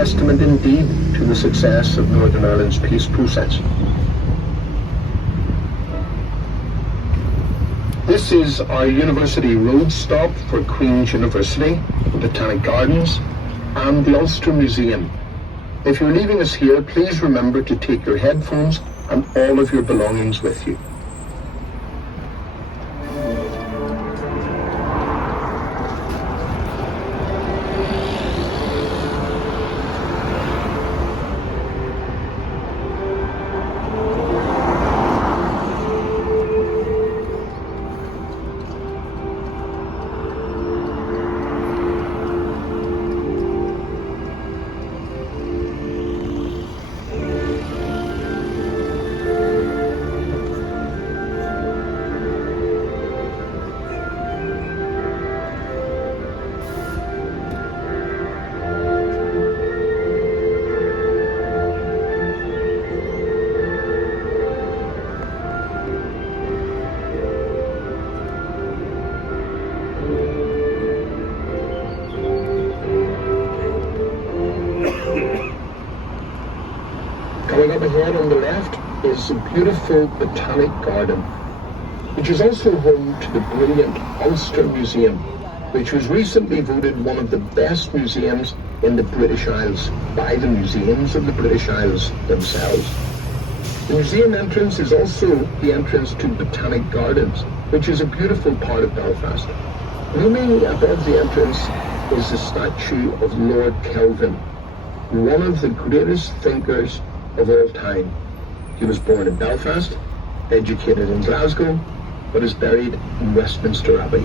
Testament indeed to the success of Northern Ireland's peace process. This is our university road stop for Queen's University, Botanic Gardens, and the Ulster Museum. If you're leaving us here, please remember to take your headphones and all of your belongings with you. Going up ahead on the left is a beautiful botanic garden, which is also home to the brilliant Ulster Museum, which was recently voted one of the best museums in the British Isles by the museums of the British Isles themselves. The museum entrance is also the entrance to Botanic Gardens, which is a beautiful part of Belfast. Looming above the entrance is the statue of Lord Kelvin, one of the greatest thinkers of all time. He was born in Belfast, educated in Glasgow, but is buried in Westminster Abbey.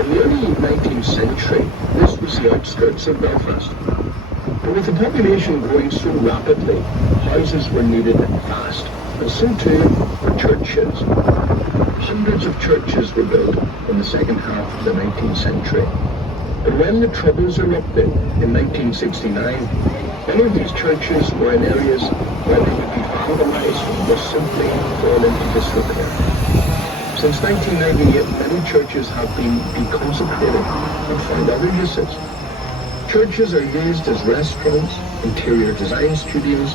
In the early 19th century, this was the outskirts of Belfast. But with the population growing so rapidly, houses were needed fast, and so too were churches. Hundreds of churches were built in the second half of the 19th century. But when the Troubles erupted in 1969, many of these churches were in areas where they would be vandalized and must simply fall into disrepair. Since 1998, many churches have been deconsecrated and found other uses. Churches are used as restaurants, interior design studios,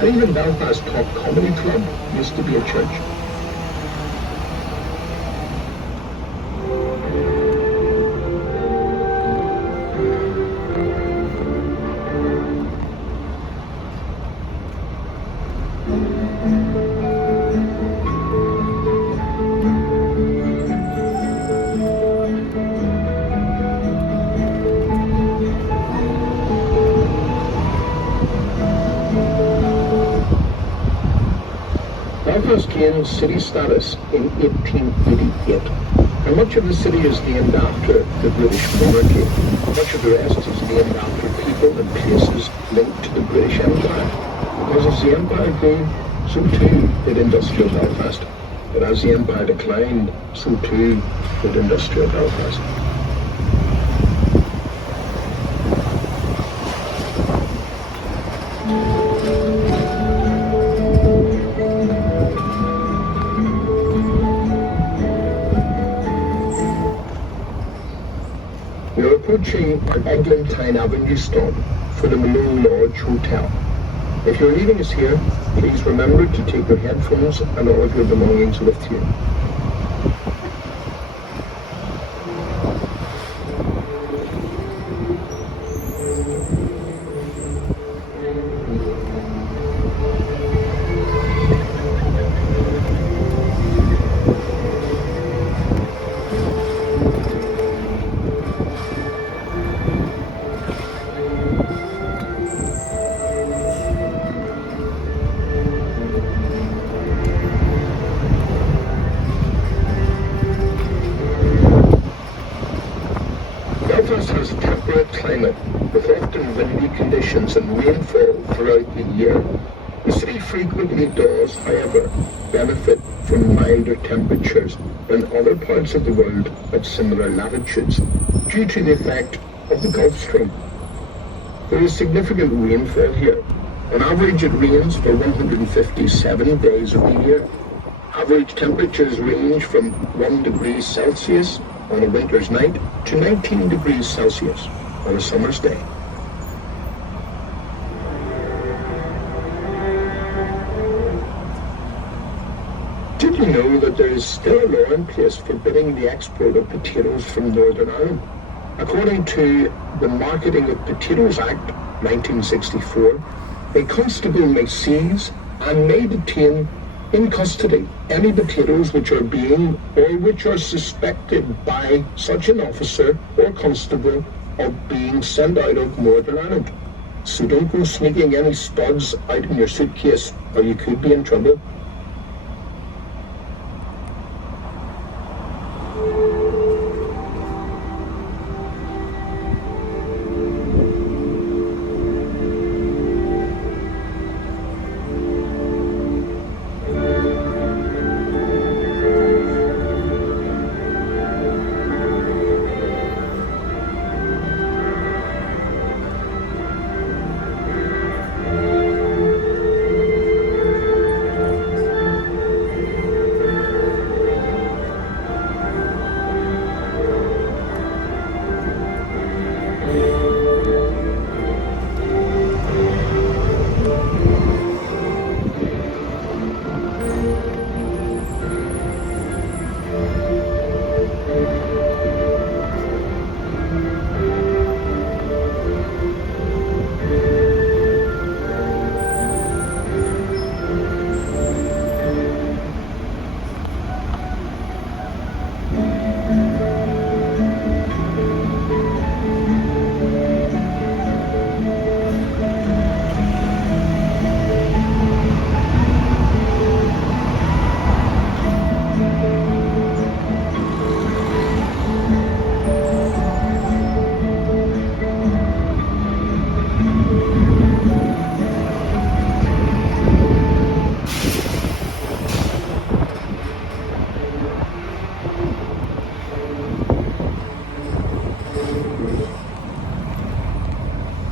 and even Belfast's top comedy club used to be a church. Belfast gained city status in 1888, and much of the city is named after the British monarchy. Much of the rest is named after people and places linked to the British Empire. Because as the Empire grew, so too did industrial Belfast. But as the Empire declined, so too did industrial Belfast. We're approaching Eglantine Avenue stop for the Malone Lodge Hotel. If you're leaving us here, please remember to take your headphones and all of your belongings with you. Belfast has a temperate climate with often windy conditions and rainfall throughout the year. The city frequently does, however, benefit from milder temperatures than other parts of the world at similar latitudes due to the effect of the Gulf Stream. There is significant rainfall here, On average, it rains for 157 days of the year. Average temperatures range from 1 degree Celsius on a winter's night to 19 degrees Celsius on a summer's day. Did you know that there is still a law in place forbidding the export of potatoes from Northern Ireland? According to the Marketing of Potatoes Act 1964, a constable may seize and may detain in custody any potatoes which are being or which are suspected by such an officer or constable of being sent out of Northern Ireland. So don't go sneaking any spuds out in your suitcase or you could be in trouble.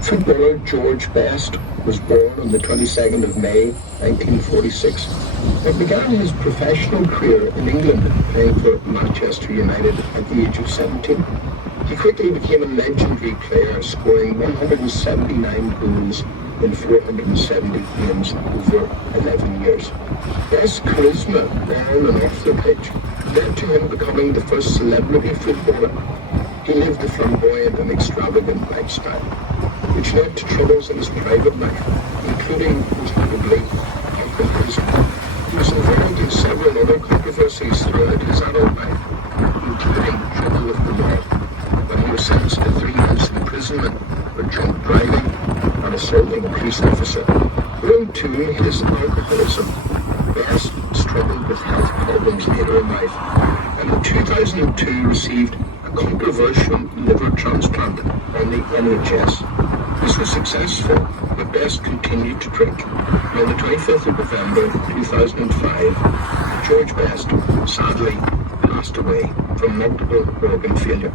Footballer George Best was born on the 22nd of May 1946 and began his professional career in England playing for Manchester United at the age of 17. He quickly became a legendary player, scoring 179 goals in 470 games over 11 years. Best's charisma on and off the pitch led to him becoming the first celebrity footballer. He lived a flamboyant and extravagant lifestyle, which led to troubles in his private life, including, most notably, alcoholism. He was involved in several other controversies throughout his adult life, including trouble with the law, when he was sentenced to 3 months imprisonment for drunk driving and assaulting a police officer. Owing to his alcoholism, Best struggled with health problems later in life, and in 2002 received a controversial liver transplant on the NHS. This was successful, but Best continued to drink. And on the 25th of November 2005, George Best sadly passed away from multiple organ failure.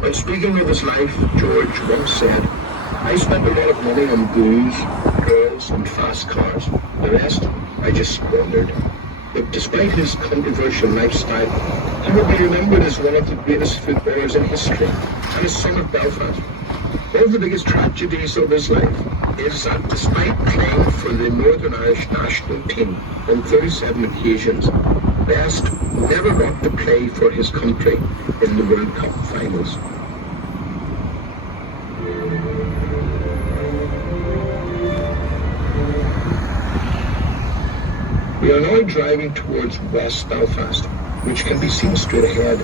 When speaking of his life, George once said, "I spent a lot of money on booze, girls, and fast cars. The rest, I just squandered." But despite his controversial lifestyle, he will be remembered as one of the greatest footballers in history and a son of Belfast. One of the biggest tragedies of his life is that despite playing for the Northern Irish national team on 37 occasions, Best never got to play for his country in the World Cup finals. We are now driving towards West Belfast, which can be seen straight ahead.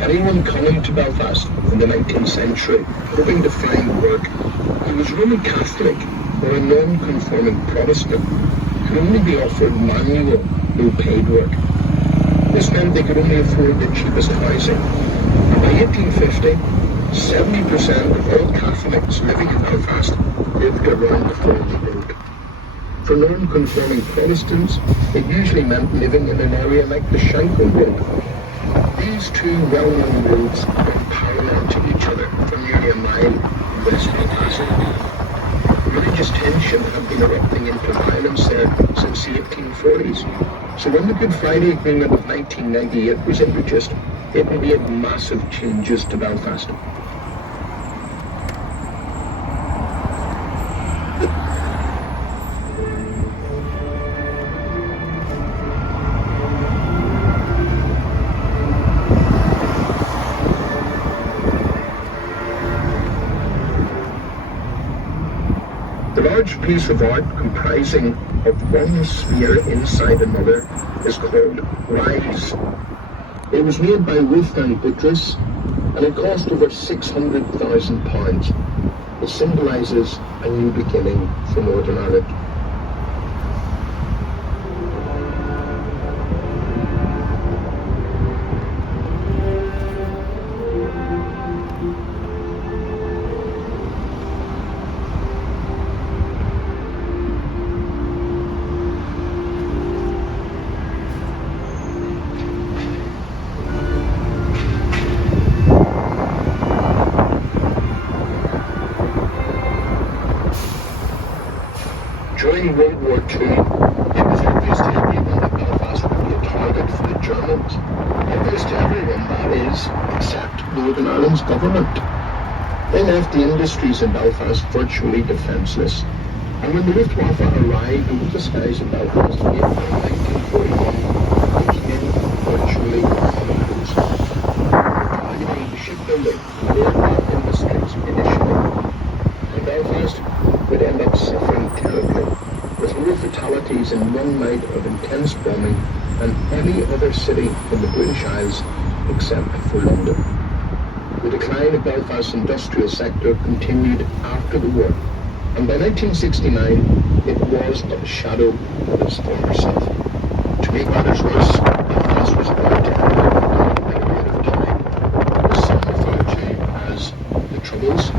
Anyone coming to Belfast in the 19th century hoping to find work who was Roman Catholic or a non-conforming Protestant could only be offered manual, low-paid work. This meant they could only afford the cheapest housing. And by 1850, 70% of all Catholics living in Belfast lived around the Folly Road. For non-conforming Protestants, it usually meant living in an area like the Shankill Road. These two well-known roads run parallel to each other for nearly a mile in West Belfast. Religious tension had been erupting into violence there since the 1840s. So when the Good Friday Agreement of 1998 was introduced, it made massive changes to Belfast. The large piece of art comprising of one sphere inside another is called Rise. It was made by Wolfgang Buttress and it cost over £600,000. It symbolises a new beginning for Northern Ireland. During World War II, it was obvious to everyone that Belfast would be a target for the Germans. Obvious to everyone, that is, except Northern Ireland's government. They left the industries in Belfast virtually defenceless. And when the Luftwaffe arrived in the skies of Belfast in April 1941, they came virtually unopposed. Targeting the shipbuilding and the aircraft industries initially. And Belfast would end up suffering terribly, with more fatalities in one night of intense bombing than any other city in the British Isles except for London. The decline of Belfast's industrial sector continued after the war, and by 1969 it was but a shadow of its former self. To make matters worse, Belfast was about to enter a period of time, what some refer to as the Troubles.